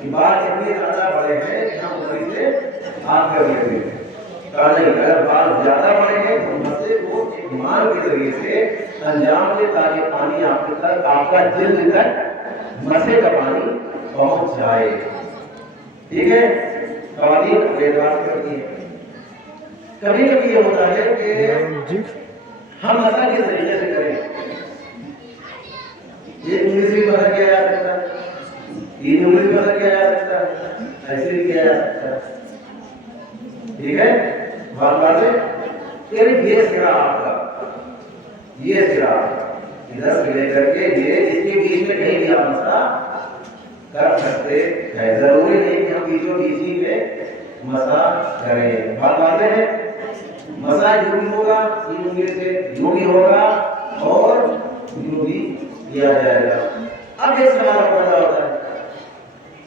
کہ بال اتنے زیادہ بڑے ہیں کہ ہم انہیں سے آگ کر لیتے ہیں. کہا نہیں، اگر بال زیادہ بڑے ہیں تو مسے کو ایک مار کے ذریعے سے انجام دے تاکہ پانی آپ تک، آپ کا جلد تک مسے کا پانی پہنچ جائے. ٹھیک ہے، خواتین اعتراض کرتی ہیں. کبھی کبھی یہ ہوتا ہے کہ ہم مسا کے طریقے سے کریں. ایک انگلی سے مسا کیا جا سکتا ہے، 3 انگلی سے مسا کیا جا سکتا ہے، ایسے بھی کیا جا سکتا ہے. ٹھیک ہے، بات بات ہے. یہ سرا آپ کا، یہ سرا ادھر سے لے کر کے یہ اس کے بیچ میں کہیں بھی آپ مسا کر سکتے ہیں. ضروری نہیں کہ ہم بیچوں بیچ ہی میں مسا کریں. بات بات ہے. مسا جو بھی ہوگا 3 انگلی سے جو بھی ہوگا اور جو بھی کیا جائے گا. اب ایک سوال پیدا ہوتا ہے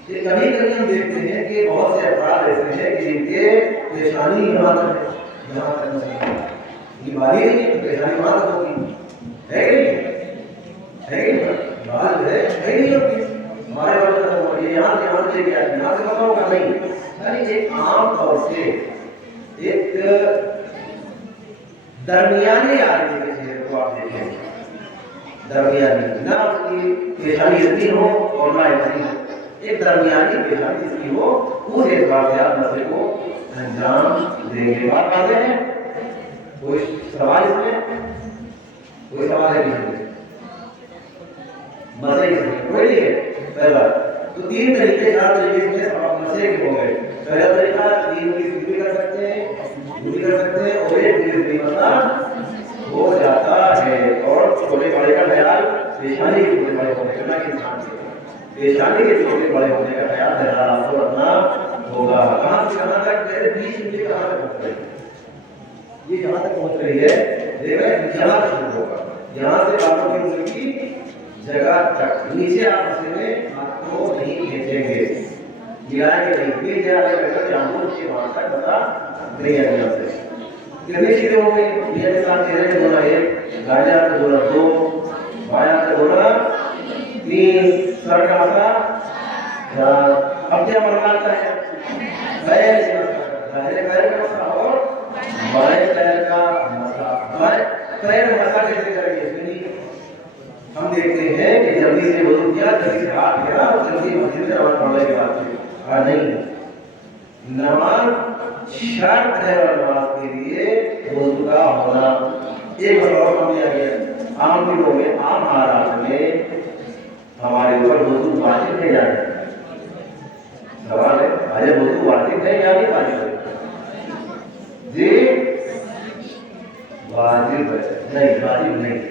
کہ کبھی کبھی ہم دیکھتے ہیں کہ بہت سے افراد ایسے ہیں کہ جن کے پیشانی یہاں تک ہے، یہاں تک مسئلہ یہ باری نہیں ہے، پیشانی وہاں تک ہوگی، ہے کہ نہیں؟ ہے کہ نہیں؟ بال ہے نہیں ہوتی ہمارے پاس. یہ یہاں سے یہاں سے کیا ہے، یہاں سے پتا ہوگا نہیں. یعنی ایک عام طور سے ایک درمیانی آدمی کے چہرے کو آپ دیکھیں، درمیانی، نہ اس کی پیشانی اتنی ہو اور نہ اتنی ہو، ایک درمیانی پیشانی اس کی ہو، اس اعتبار سے آپ مسئلے کو انجام دیں گے. بات واضح ہے؟ کوئی سوال اس میں؟ کوئی سوال ہے نہیں؟ مسئلے کی کوئی نہیں ہے. پہلا تو 3 طریقے 4 طریقے میں مسئلے کے ہو گئے. پہلا طریقہ 3 کی بھی کر سکتے ہیں، بھی کر سکتے ہیں، اور ایک بھی مسئلہ ہو جاتا ہے. اور چھوٹے بڑے کا خیال پیشانی کے چھوٹے بڑے ہونے کا، انسان کے پیشانی کے چھوٹے بڑے ہونے کا خیال بہرحال آپ کو رکھنا ہوگا. کہاں سے کہاں تک؟ میرے بیچ میں کہاں تک پہنچ رہی ہے؟ یہ جہاں تک پہنچ رہی ہے دیکھیں جہاں تک ہوگا، یہاں سے آپ کی انگلی کی جگہ تک. نیچے آپ مسئلے میں آپ کو نہیں کھینچیں گے، گرائیں گے نہیں. یہ جہاں تک جانور کے وہاں تک بتا نہیں ہے. یہاں سے کتنی چیزیں ہوں گی؟ یہ مثال چہرے میں بولا 1، دائیں ہاتھ سے بولا 2، بائیں ہاتھ سے بولا 3، سر کا مسا 4. اب کیا مرکز ہے؟ پیر سے مسا، دائیں پیر کا مسا اور بائیں پیر کا مسا. بائیں پیر مسا کیسے کریں گے؟ ہم دیکھتے ہیں کہ جلدی سے وضو کیا، جلدی سے ہاتھ پھیرا اور جلدی مسجد میں نماز پڑھنے کے بعد نہیں. نماز شرط ہے اور نماز کے لیے وضو کا ہونا. ایک اور ہم نے آگے عام دنوں میں، عام حالات میں ہمارے اوپر وضو واجب ہے یا نہیں؟ سوال ہے، آیا وضو واجب ہے یا نہیں واجب ہے؟ جی واجب ہے. نہیں، واجب نہیں.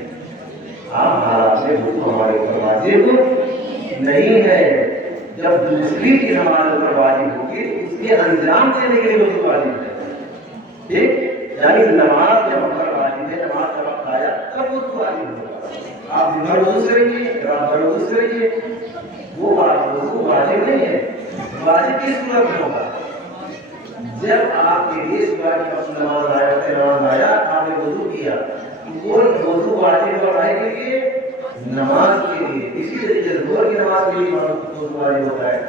عام حالات میں وضو ہمارے اوپر واجب نہیں ہے. جب دوسری کی نماز پر واجب ہوگی اس کے انجام دینے کے لیے وضو واجب ہے. ٹھیک، یعنی نماز جب ہم پر واجب ہے، نماز کا وقت آیا تب وضو واجب ہوگا. آپ دن بھر وضو کریں گے، رات بھر وضو کریں گے، وہ وضو واجب نہیں ہے. واجب کس صورت میں ہوگا؟ جب آپ کے لیے صبح کی وقت نماز آیا، آپ نے وضو کیا، وہ وضو واجب اور آئے کے لیے نماز کے لیے. اسی طریقے سے ظہر کی نماز کے لیے وضو واجب ہوتا ہے.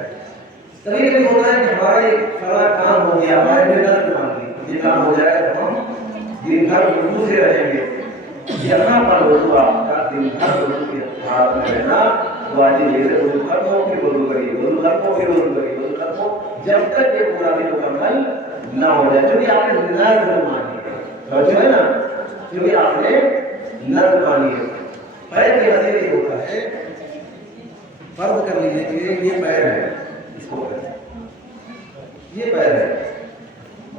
کبھی کبھی ہوتا ہے کہ ہمارا ایک بڑا کام ہو گیا، ہمارے لیے نظر مانگی، یہ کام ہو جائے گا تو ہم دن بھر وضو سے رہیں گے. یہاں پر وضو آپ کا دن بھر وضو کے حالت میں رہنا واجب ہے. وضو ختم ہو پھر وضو کریے، وضو ختم ہو پھر وضو کریے، وضو ختم ہو جب تک یہ پورا دن مکمل نہ ہو جائے. کیونکہ آپ نے نظر مانی ہے، جو ہے نا، کیونکہ آپ نے نظر مانی ہے. پیر کے مسئلے یہ ہوتا ہے، فرض کر لیجیے کہ یہ پیر ہے، اس کو یہ پیر ہے،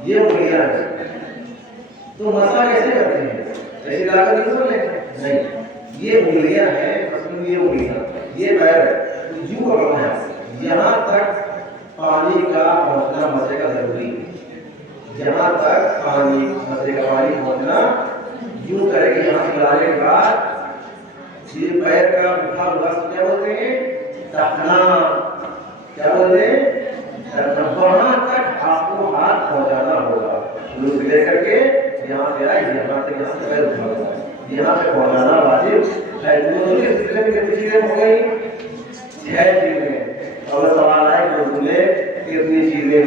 یہ انگلیاں ہیں، تو مسا کیسے کرتے ہیں؟ ایسے لا کر نہیں کر لیں؟ نہیں، یہ انگلیاں ہیں، مثلاً یہ انگلیاں، یہ پیر ہے، تو یوں کرنا ہے. یہاں تک پانی کا پہنچنا مسے کا ضروری ہے. یہاں تک پانی مسے کا پانی پہنچنا یوں کرے کہ یہاں سے لانے کے بعد یہ پیر کا اٹھا ہوا کیا بولتے ہیں؟ ٹخنا. کیا بولتے ہیں؟ ٹخنا. وہاں تک آپ کو ہاتھ پہنچانا ہوگا. شروع سے لے کر کے یہاں سے آئے، یہاں سے پیر اٹھا ہوا ہے، یہاں پہ پہنچانا واجب ہے. دوسرے سلسلے میں کتنی چیزیں ہو گئی؟ 6 چیزیں. اور سوال ہے کہ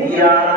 11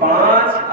5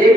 1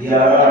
11।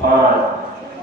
5।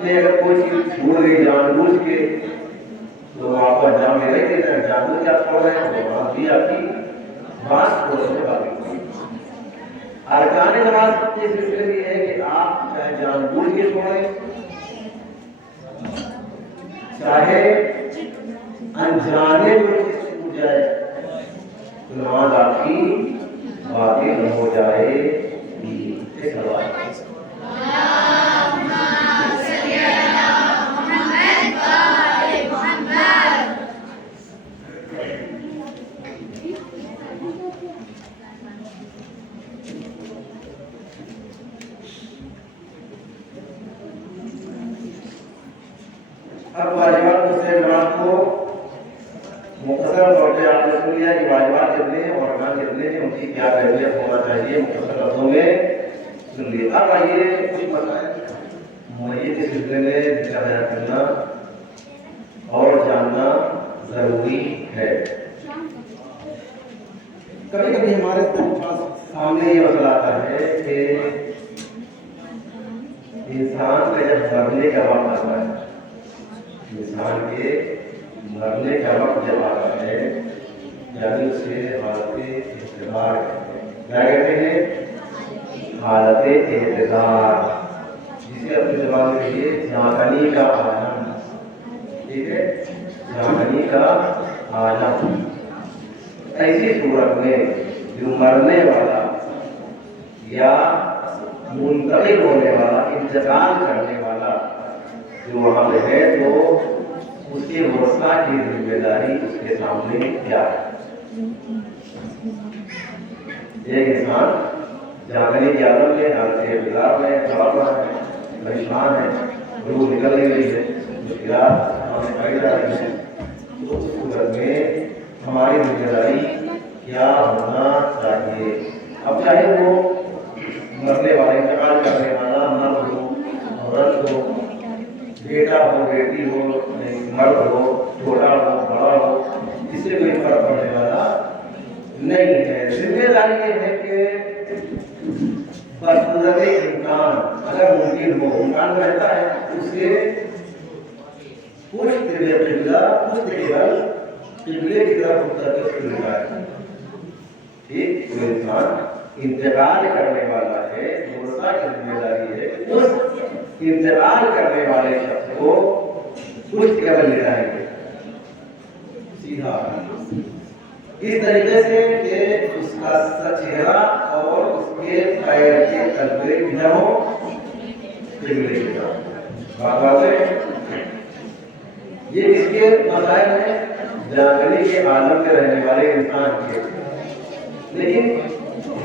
کہ اگر کوئی چیز چھوڑ گئی جان بوجھ کے تو آپ کا جام میں رہ دیتا ہے، جان بوجھ کے آپ چھوڑ رہے ہیں تو وہاں بھی آپ کی بات چھوڑ سے باقی ہوئی۔ ارکان نماز کے سلسلے میں یہ ہے کہ آپ چاہے جان بوجھ کے چھوڑیں چاہے انجانے میں چیز چھوٹ جائے تو نماز آپ کی باطل ہو جائے گی۔ ایک سوال اب واجبات سے نماز کو مختصر طور پہ آپ نے سن لیا کہ واجبات کتنے ہیں اور ارکان کتنے ہیں، ان کی کیا کیفیت ہونا چاہیے، مختصر لفظوں میں سن لیا۔ اب آئیے کچھ مسائل معیت کے سلسلے میں ذکر بیان کرنا اور جاننا ضروری ہے۔ کبھی کبھی ہمارے سامنے یہ مسئلہ آتا ہے کہ انسان کا جب مرنے کا وقت آتا ہے، انسان کے مرنے کا وقت جب آتا ہے یعنی اسے حالت احتضار کیا کہتے ہیں؟ حالت احتضار، جسے اپنی زبان میں کہیے جھانکنے کا عالم، ٹھیک ہے، جھانکنے کا عالم۔ ایسی صورت میں جو مرنے والا یا منتقل ہونے والا، انتقال کرنے والا جو وہاں پہ ہے تو اس کے ورثہ کی ذمہ داری اس کے سامنے کیا ہے؟ ایک انسان جھانکنے کی عالم میں، حالت احتضار میں کھڑا ہوا ہے، پریشان ہے، روح نکل گئی ہے، مشکلات ہمیں پائی جا رہی ہیں، تو اس صورت میں ہماری ذمہ داری کیا ہونا چاہیے؟ اب چاہے وہ مرنے والے، انتقال کرنے والا مرد ہو، عورت ہو، بیٹا ہو، بیٹی ہو، مرد ہو، چھوٹا ہو، بڑا ہو، اس سے کوئی فرق پڑنے والا نہیں ہے۔ ذمہ داری یہ ہے کہ بقدر امکان اگر ممکن ہو، امکان رہتا ہے اس سے پشت قبلہ قبلے کی طرف مستقبل ہے۔ ٹھیک، کوئی انسان انتقال کرنے والا ہے، ورثہ کی ذمہ داری ہے کہ اس انتقال کرنے والے شخص کو پشت قبل لے جائیں گے سیدھا اس طریقے سے کہ اس کا چہرہ اور اس کے پیر کے تلوے کدھر ہو؟ قبلے کی طرف۔ بات واضح ہے؟ یہ اس کے مسائل ہیں جھانکنے کے عالم میں رہنے والے انسان کے، لیکن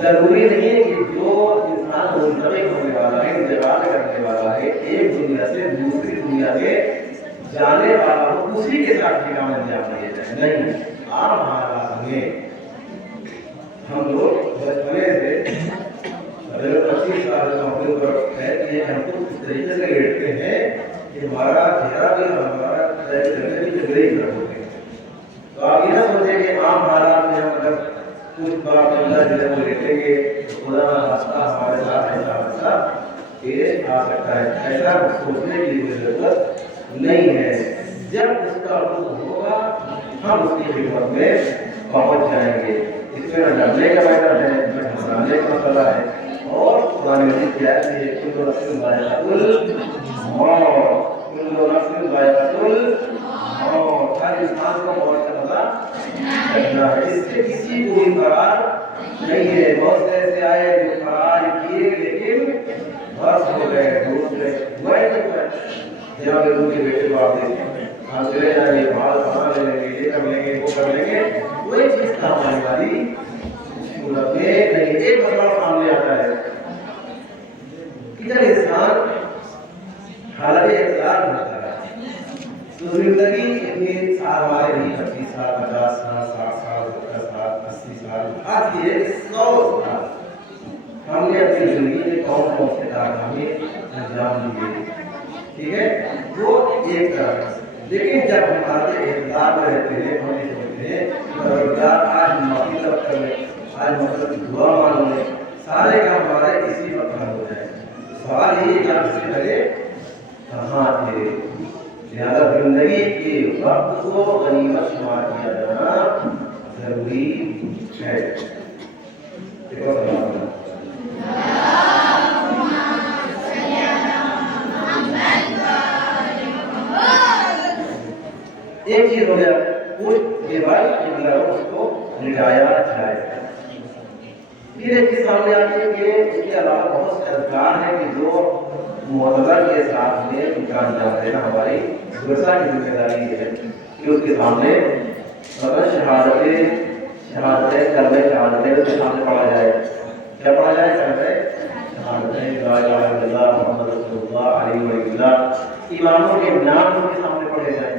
ضروری نہیں ہے کہ جو انسان منتقل ہونے والا ہے، انتقال کرنے والا ہے، ایک دنیا سے دوسری دنیا میں جانے والا ہو، اسی کے ساتھ بھی کام انجام دیا جائے۔ نہیں، عام حالات میں ہم لوگ بچپنے سے اگر 25 سال نوکری پر قید کیے ہم کو اس طریقے سے لیٹتے ہیں کہ ہمارا چہرہ بھی ہمارا چہرے بھی جگڑے ہی ہوتے ہیں۔ تو آپ یہ نہ سوچیں کہ عام حالات میں ہم اگر کچھ بات اللہ جلے کو لیٹیں گے تو خدا راستہ ہمارے ساتھ ایسا پیش آ سکتا ہے۔ ایسا سوچنے کی ضرورت نہیں ہے۔ جب اس کا حکم ہوگا ہم اس کی خدمت میں پہنچ جائیں گے۔ اس میں نہ ڈرنے کا میدان ہے، نہ گھبرانے کا مسئلہ ہے۔ اور قرآن مجید کی آیت ہے کل نفس ذائقۃ الموت، کل نفس ذائقۃ الموت، ہر انسان کو موت کا مزہ چکھنا ہے۔ اس سے کسی کو بھی فرار نہیں ہے۔ بہت سے ایسے آئے جو فرار کیے لیکن بس ہو گئے، دوسرے ہوئے جناب لوگوں کے بیٹے کو آپ دیکھیں ہم چلے جائیں گے، بال بنا لے لیں گے، یہ کر لیں گے، وہ کر لیں گے، کوئی چیز کام آنے والی صورت میں نہیں۔ ایک مسئلہ سامنے آتا ہے کہ جب انسان حالت احتضار ہوتا ہے تو زندگی اتنی سال ہمارے نہیں، 25 سال، 50 سال، 60 سال، 70 سال، 80 سال، آج یہ 100 سال ہم نے اپنی زندگی میں کون کون سے کارنامے انجام دیے، ٹھیک ہے، وہ ایک طرف۔ لیکن جب ہم حالت احتضار میں رہتے ہیں، ہم یہ سوچتے ہیں پروردگار آج معافی طلب کر لیں، آج مطلب دعا مان لیں، سارے کام ہمارے اسی وقت حل ہو جائے۔ سوال یہ ہے کہ آپ اس سے پہلے کہاں وقت کو غنیمت شمار کیا جانا ضروری ہے۔ ایک چیز ہو گیا اس کے بعد اس کو لٹایا جائے۔ پھر ایک چیز سامنے آتی ہے کہ اس کے علاوہ بہت سے اذکار ہیں کہ جو معتبر کے ساتھ میں انسان جانتے ہیں۔ ہماری گرسا کی ذمہ داری یہ ہے کہ اس کے سامنے شہادت کلمہ شہادت اس کے سامنے پڑھا جائے۔ کیا پڑھا جائے؟ کلمہ شہادت لا الہ الا اللہ محمد رسول اللہ علیہ وسلم۔ اماموں کے نام اس کے سامنے پڑھے جائیں،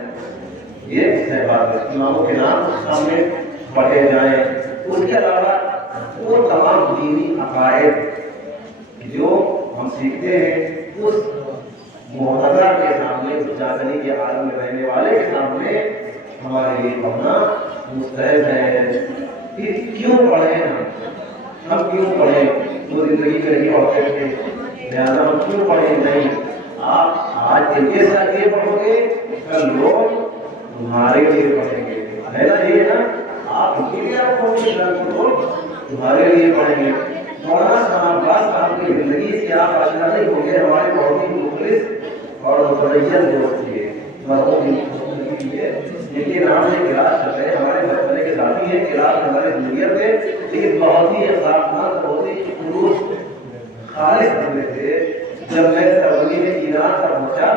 یہ ہے بات ہے، اماموں کے نام سامنے پڑھے جائیں۔ اس کے علاوہ وہ تمام دینی عقائد جو ہم سیکھتے ہیں اس معتبر کے سامنے، اس جاگنی کے عالم میں رہنے والے کے سامنے ہمارے لیے پڑھنا مستحب ہے۔ پھر کیوں پڑھیں ہم کیوں پڑھیں؟ وہ زندگی میں نہیں پڑھتے تھے، لہٰذا ہم کیوں پڑھیں؟ نہیں، آپ آج ان کے ساتھ یہ پڑھو گے، کل لوگ تمہارے لیے پڑھیں گے، ہے نا؟ یہ نا، آپ ان کے لیے آپ پڑھو گے، کل لوگ تمہارے لیے پڑھیں گے۔ مولانا صاحب عباس صاحب کی زندگی سے آپ آشنا نہیں ہوں گے، ہمارے بہت ہی مخلص اور متدین دوست تھے، لیکن نام سے کلاس کر رہے، ہمارے بچپنے کے ساتھی ہیں، کلاس ہمارے زندگی تھے، لیکن بہت ہی اخلاقناک، بہت ہی خلوص خالص بندے تھے۔ جب میں سربنی میں ایران کا پہنچا،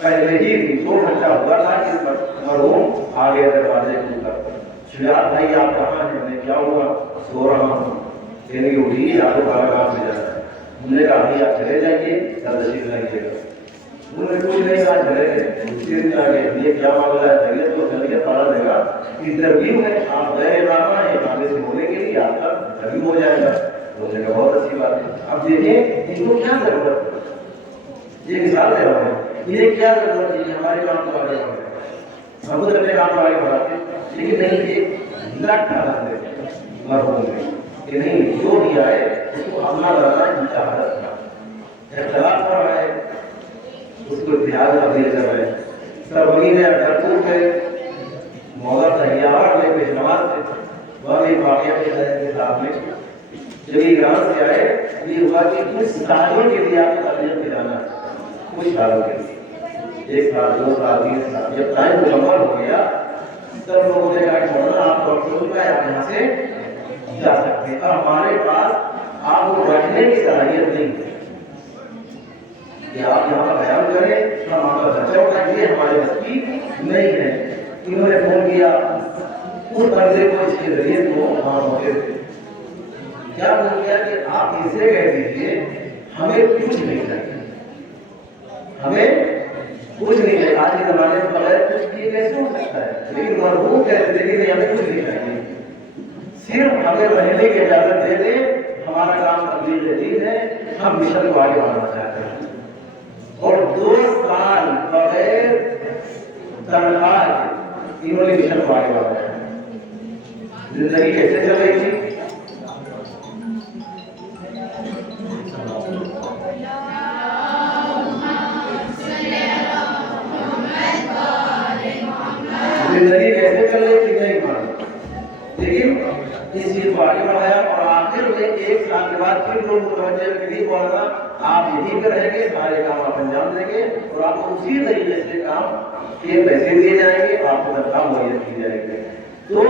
پہلے ہی 2 گھنٹہ ہوا تھا کہ مرحوم آ گیا دروازے کے اوپر۔ شجاعت بھائی آپ کہاں ہیں؟ میں کیا ہوا؟ سو رہا ہوں۔ کہنے کی اٹھی، آپ کو باراگاہ میں جانا ہے۔ ہم نے کہا ابھی آپ چلے جائیے، تشریف لائیے گا۔ انہوں نے کچھ نہیں کہا، چلے گئے۔ دوسرے دن آ گئے، یہ کیا معاملہ ہے؟ خیریت تو چلیے، پڑھا دے گا، انٹرویو ہے، آپ غیر علامہ ہیں، آگے سے بولیں گے کہ آپ کا انٹرویو ہو جائے گا۔ انہوں نے کہا بہت اچھی بات ہے۔ اب دیکھیں ان کو کیا ضرورت ہے، یہ مثال دے رہا ہوں، یہ کیا ضرورت ہے ہمارے کام کو آگے بڑھانے؟ ہم خود اپنے کام کو آگے بڑھاتے ہیں، لیکن نہیں، یہ لٹ ڈالا دیتے مرحوم میں کہ نہیں، جو بھی آئے اس کو اپنا بنانا چاہتا تھا، اختلاف کر رہا ہے اس کو اتحاد تبدیل کر رہے ہیں۔ سربنی میں اگر پور گئے، مولا تحیار میں پیشنواز تھے، وہاں ایک واقعہ کے ساتھ میں جب ایران سے آئے، یہ ہوا کہ کچھ سالوں کے لیے آپ کو تربیت دلانا ہے، کچھ سالوں کے لیے، 1 سال 2 سال 3 سال، جب ٹائم مکمل ہو گیا سب لوگوں نے کہا کہ مولانا آپ ڈاکٹر کا آپ یہاں سے جا سکتے ہیں، اور ہمارے پاس آپ کو رکھنے کی صلاحیت نہیں ہے کہ آپ یہاں پر بیان کریں، ہم آپ کا خرچہ اٹھائیں گے، ہمارے بس کی نہیں ہے۔ انہوں نے فون کیا اس بندے کو، اس کے ذریعے کو وہاں ہوتے تھے، کیا بول گیا کہ آپ اسے کہہ دیجیے ہمیں کچھ نہیں چاہیے، ہمیں کچھ نہیں چاہیے۔ آج کے زمانے میں بغیر کچھ کیے کیسے ہو سکتا ہے؟ لیکن مرحوم کہتے تھے کہ نہیں، ہمیں کچھ نہیں چاہیے، صرف ہمیں رہنے کی اجازت دے دیں، ہمارا کام تبلیغ دین ہے، ہم مشن کو آگے بڑھانا چاہتے ہیں۔ اور 2 سال بغیر تنخواہ انہوں نے مشن کو آگے بڑھایا۔ زندگی کیسے چل رہی تھی؟ زندگی کیسے چل رہی تھی نہیں معلوم، لیکن اس چیز کو آگے بڑھایا، اور آخر میں 1 سال کے بعد پھر لوگ متوجہ نہیں بولنا، آپ یہیں پہ رہیں گے، سارے کام آپ انجام دیں گے، اور آپ کو اسی طریقے سے کام کے پیسے دیے جائیں گے، آپ کو تنخواہ مہیا کی جائے گی۔ تو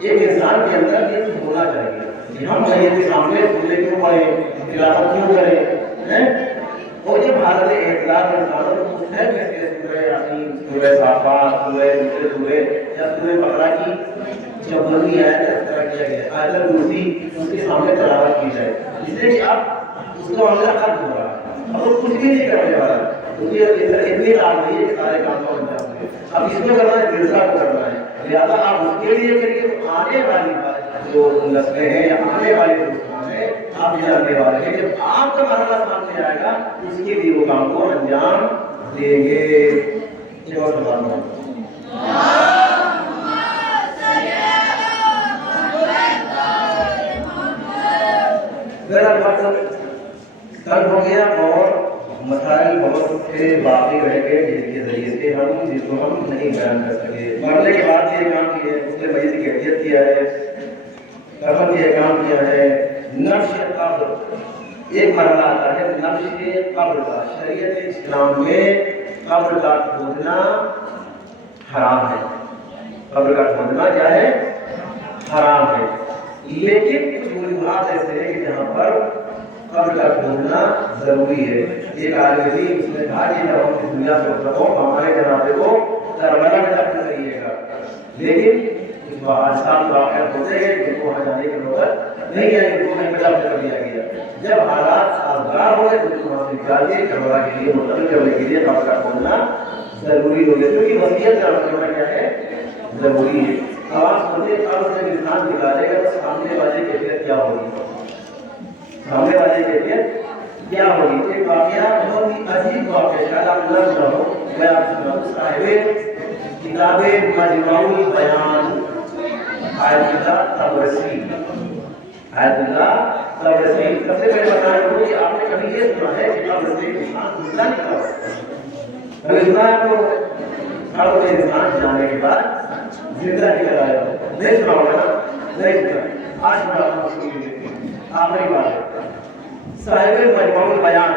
ایک انسان کے اندر یہ ہونا چاہیے کہ ہم میت کے سامنے سورج کیوں پڑھیں، تلاوت کیوں کریں، اور یہ بھارت اعتراض انسانوں کو پوچھنا ہے کہ سورہ یاسین، سورہ صافات، سورہ دوسرے سورہ یا سورہ بقرہ کی جب بنی آیت اس طرح کیا گیا، آیت الکرسی اس کے سامنے تلاوت کی جائے، اس لیے کہ اب اس کو عملہ ختم ہو رہا ہے، اب وہ کچھ بھی نہیں کرنے والا، کیونکہ اتنی کام نہیں ہے کہ سارے کام کو انجام دیں، اب اس کو کرنا ہے، جلسہ کو کرنا ہے، لہٰذا آپ اس کے لیے کریے، آنے والی جو نسلیں ہیں یا آنے والی دوستان ہیں، آپ جاننے والے ہیں، جب آپ کا مرحلہ سامنے آئے گا اس کے لیے وہ کام کو انجام دیں گے۔ ایک اور سوال ہے، میرا وقت کل ہو گیا اور مسائل بہت سے باقی رہ گئے جن کے ذریعے سے جس کو ہم نہیں بیان کر سکے. مرنے کے بعد یہ کام کیا ہے, اس نے مریض کی حیثیت کیا ہے, کفن کی کام کیا ہے. نقش قبر ایک مرحلہ آتا ہے, نقش قبر کا. شریعت اسلام میں قبر کا کھودنا حرام ہے. قبر کا کھودنا کیا ہے؟ حرام ہے. لیکن کچھ وجوہات ایسے ہیں کہ جہاں پر قبر کا کھودنا ضروری ہے. ایک عالم دین اس نے کہا کہ جب ہم اس دنیا سے رخصت ہوں ہمارے جنازے کو کربلا میں دفن کریے گا. لیکن کچھ حادثات واقعات ہوتے ہیں جن کو وہاں جانے کی ضرورت نہیں ہے, ان کو نہیں بچا کر دیا گیا. جب حالات سازگار ہو گئے تو اس کو وہاں سے نکال کے کربلا کے لیے منتقل کرنے کے لیے قبر کا کھودنا ضروری ہو گیا, کیونکہ وصیت کرنا کیا ہے؟ ضروری ہے. اب آپ سمجھے قبر سے انسان نکالے گا تو سامنے والے کی کیفیت کیا ہوگی؟ سامنے والے کی کیفیت کیا ہوگی؟ ایک واقعہ بہت ہی عجیب واقعہ, شاید آپ نہ سنا ہو, میں آپ سناؤں. صاحب کتاب مجمع البیان آیت اللہ تبرسی, آیت اللہ تبرسی. سب سے پہلے بتایا کروں کہ آپ نے کبھی یہ سنا ہے کہ قبر سے انسان زندہ نکلا؟ کبھی سنا ہے آپ کو قبر سے انسان جانے کے بعد زندہ نکل آیا ہو؟ نہیں سنا ہوگا نا, نہیں سنا. آج بڑا آپ نہیں بات ہے. صاحب مجمع البیان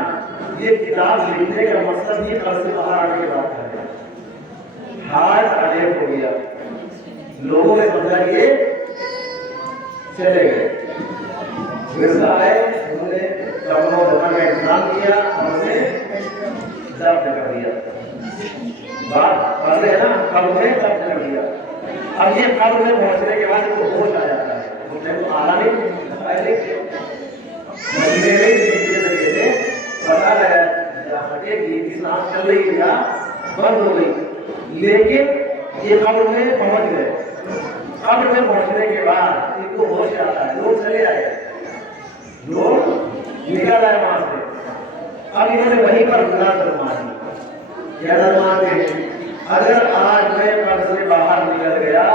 یہ کتاب لکھنے کا مقصد یہ قبر سے باہر آنے کے بعد ہے. ہاتھ علیب ہو گیا, لوگوں نے سمجھا کہ چلے گئے. ورثہ ہے, انہوں نے قبر و دفن کا انتظام کیا اور اسے ضبط کر دیا. بات پڑھ رہے ہیں نا, قبر میں ضبط کر دیا. اب یہ قبر میں پہنچنے کے بعد وہ ہوش آ جاتا ہے. اٹھنے کو آنا نہیں, پہلے مدینے میں پتا لگا کہ سانس چل رہی ہے یا بند ہو گئی, لیکن یہ قبر میں پہنچ گئے. قبر میں پہنچنے کے بعد ان کو ہوش آتا ہے, لوگ چلے آئے, لوگ نکل آئے وہاں سے. اب انہوں نے وہیں پر گناہ درمان دی. کیا درمان دے؟ اگر آج میں قبر سے باہر نکل گیا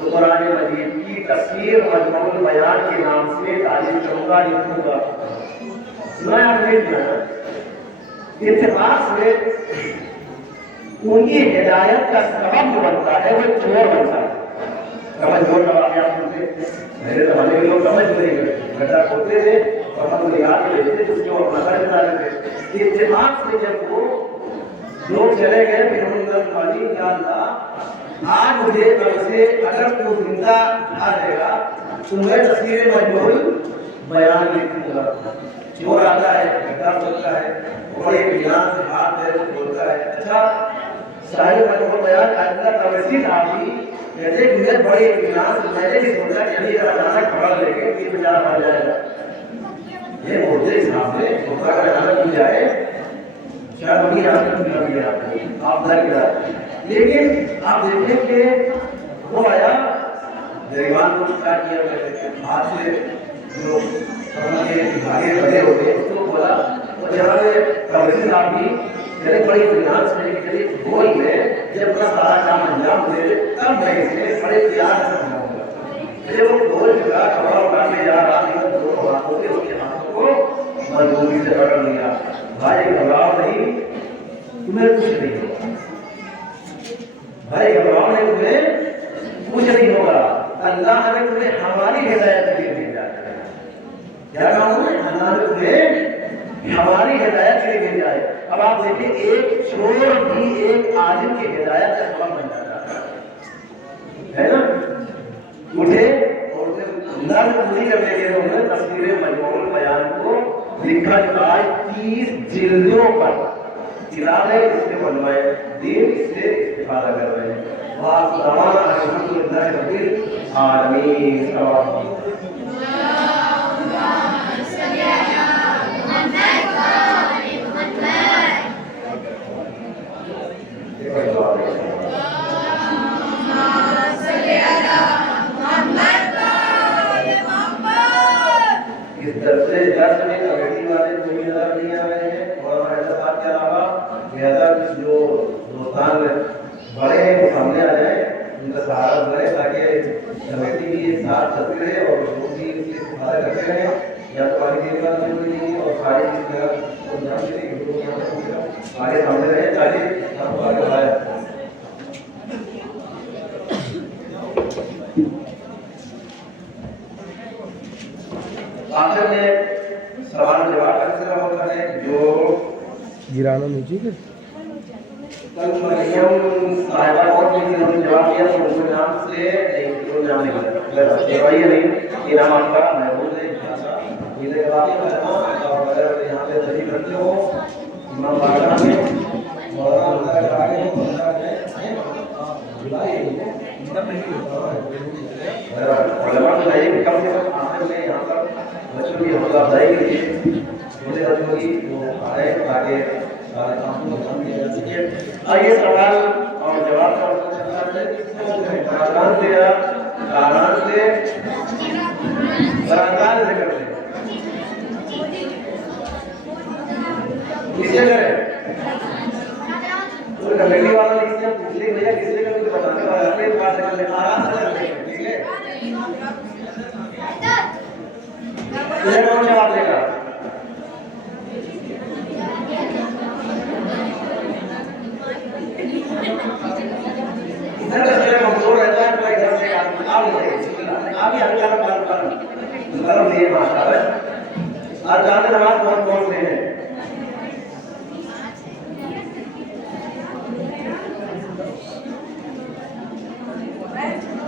تو قرآن مجید کی تفسیر مجمع البیان کے نام سے تعریف کروں گا, لکھوں گا. سنا آپ نے اتفاق سے ان کی ہدایت کا سبب جو بنتا ہے وہ چور بنتا ہے. سمجھ چور کا واقعہ سنتے, میرے زمانے میں لوگ سمجھ نہیں گئے, گڈھا کھودتے تھے اور ہم نگاہ کے لیتے تھے, اس کے اور نظر بتا رہے تھے. اتفاق سے جب وہ لوگ چلے گئے پھر ہم نے یا اللہ آج مجھے قبر سے اگر تو زندہ اٹھا دے گا تو میں تصویر مجمع البیان لکھوں گا. چور آتا ہے, گڈھا کھودتا ہے, بڑے اطمینان سے ہاتھ پیر کھولتا ہے. اچھا صاحب مجمع البیان اللہ تبرسی صاحب بھی کہتے ہیں کہ بڑے اطمینان سے میں نے بھی سوچا کہ ابھی اگر اچانک خبر لے کے یہ بیچارہ مر جائے گا. یہ بولتے صاحب نے سوچا اگر اچانک مل جائے شاید ابھی آپ ڈر گیا. لیکن آپ دیکھیں کہ وہ آیا غریبان کو اسٹارٹ کیا, ہاتھ سے جو دھاگے بندے ہوتے اس کو بولا. اور جہاں تبرسی صاحب بھی میرے بڑی اطمینان سے چلیے بول میں جب اپنا سارا کام انجام دے تب میں اسے بڑے پیار سے سمجھاؤں گا. جب وہ بول چکا کپڑا اٹھا کے جا رہا لیکن دونوں ہاتھوں سے اس کے ہاتھوں کو مضبوطی سے پکڑ لیا. بھائی گھبراؤ نہیں, تمہیں کچھ نہیں ہوگا. بھائی گھبراؤ نہیں, تمہیں کچھ نہیں ہوگا. اللہ نے تمہیں ہماری ہدایت کے لیے بھیجا ہے. کیا کہوں میں؟ اللہ نے تمہیں ہماری ہدایت کے لیے بھیجا ہے. اب آپ دیکھیں ایک چور بھی ایک عالم کی ہدایت کا سبب بن جاتا ہے نا. اٹھے اور نظر پوری کرنے کے لیے انہوں نے تصویر مجموع البیان کو لکھا جو آج 30 جلدوں پر کتاب ہے. اس سے علماء دین اس سے استفادہ کر رہے ہیں. الحمدللہ رب العالمین. اس درس میں کمیٹی والے کوئی نظر نہیں آ رہے ہیں, اور صاحب کے علاوہ لہٰذا جو دوستان بڑے ہیں وہ سامنے آ جائیں. ان کا سہارا بنے تاکہ کمیٹی بھی ایک ساتھ چلتی رہے اور لوگ بھی اس کے سہارے کرتے رہیں. یا تو آگے دیکھ رہا ضروری نہیں ہے اور سارے چیز آگے سامنے رہے تاکہ ہم کو آگے بڑھایا. آخر میں سوال جواب کا سلسلہ ہوتا ہے جو گرانا نیچے کے کل مریم صاحبہ اور بھی انہوں نے جواب دیا تو ان کو نام سے جو نام نہیں نہیں انعام آپ کا محبوب ہے یہ جواب اور اگر یہاں پہ تشریف رکھتے ہو امام باقاعدہ میں مولانا اللہ کا آگے علماء کو چاہیے کہ کم سے کم آخر میں یہاں پر بچوں کی حوصلہ افزائی کے لیے چھوٹے بچوں کی وہ آئے تاکہ سارے کام کو ہم کیا جا سکے. آئیے سوال اور جواب کا برادران سے یا کاران سے برادران سے کرتے ہیں کسے کریں تو کمیٹی والا لکھتے ہیں پوچھ لیں بھیا کس سے کریں تو بتانے والا اپنے بات سے کر لیں آرام سے کر لیں. ٹھیک ہے یہ کون جواب دے گا؟ ادھر کا میرا کمزور رہتا ہے تو ادھر سے آپ ہی ہلکا کرم لیے ماشاء اللہ. آج جانے نماز کون کون سے ہیں؟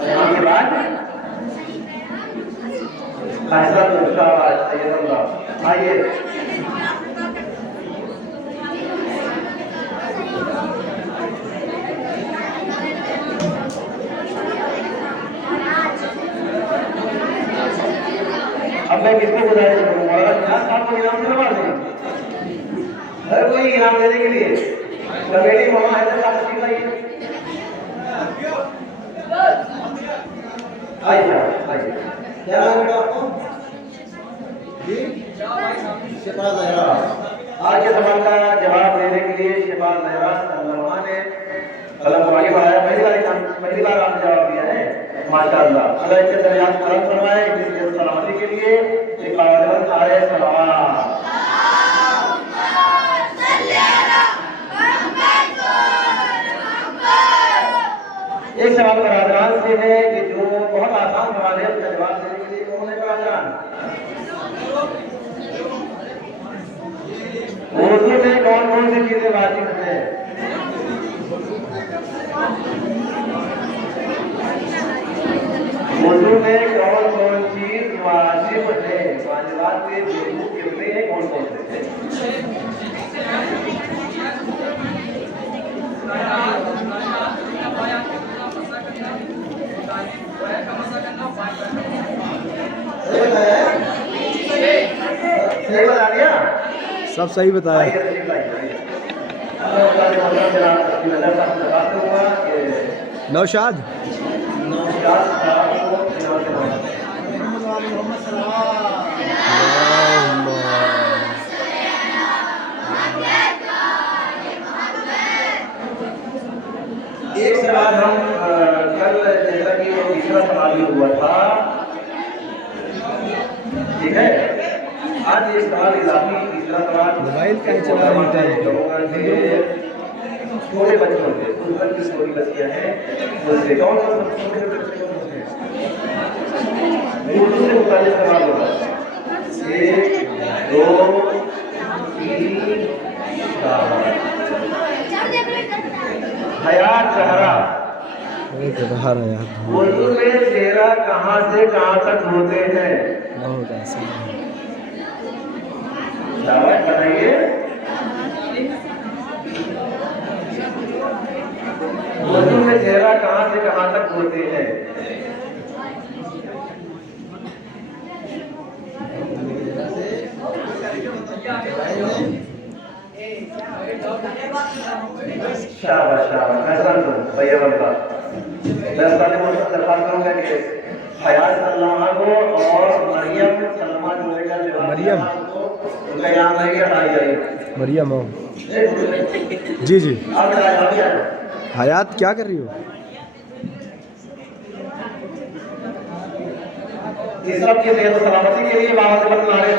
یہاں کے بعد آئیے اب میں کس کو گزارش کروں مولانا صاحب کو انعام سے نواز دیں ہر کوئی انعام دینے کے لیے کمیٹی مولانا حیدر صاحب تشریف لائیے. آئیے کیا نام ہے آپ کو؟ شفا زہرا. آج کے سوال کا جواب دینے کے لیے شفا زہرا سلمہ نے قلم کو آگے بڑھایا. پہلی بار آپ نے جواب دیا ہے ماشاء اللہ. اللہ اس کے درمیان کرم فرمائے جس کے سلامتی کے لیے ایک باوجود آئے سلام. ایک سوال برادران سے ہے کہ جو بہت آسان سوال ہے اس کا جواب دینے کے لیے کون ہے برادران؟ وضو میں کون کون سی چیزیں واجب ہیں؟ وضو میں کون کون چیز واجب ہے؟ واجبات کے وضو کتنے ہیں کون کون سے؟ صحیح بتا دیا؟ سب صحیح بتایا. نوشاد ایک سوال ہم کل جیسا کہ تیسرا سوال ہی ہوا تھا ٹھیک ہے. آج یہ سوال اضافی تیسرا سوال موبائل کا چلا رہتا ہے چھوٹے بچوں سے ان پر کی سوری بچیاں ہیں اس سے کون کون سب چھوٹے بچے اردو سے متعلق سوال ہوگا. 1 2 3 4 حیات زہرا اردو میں چہرہ کہاں سے کہاں تک ہوتے ہیں؟ دعوت بتائیے. اردو میں چہرہ کہاں سے کہاں تک ہوتے ہیں؟ شاباش شاباش احسن طیب اللہ. میں استاد محمد درخواست کروں گا کہ حیات سلمہ کو اور مریم سلمہ کو لے کر مریم ان کا نام لے کے آئیے. مریم جی جی حیات کیا کر رہی ہو؟ اس سب کی صحت و سلامتی کے لیے بابا سے نعرے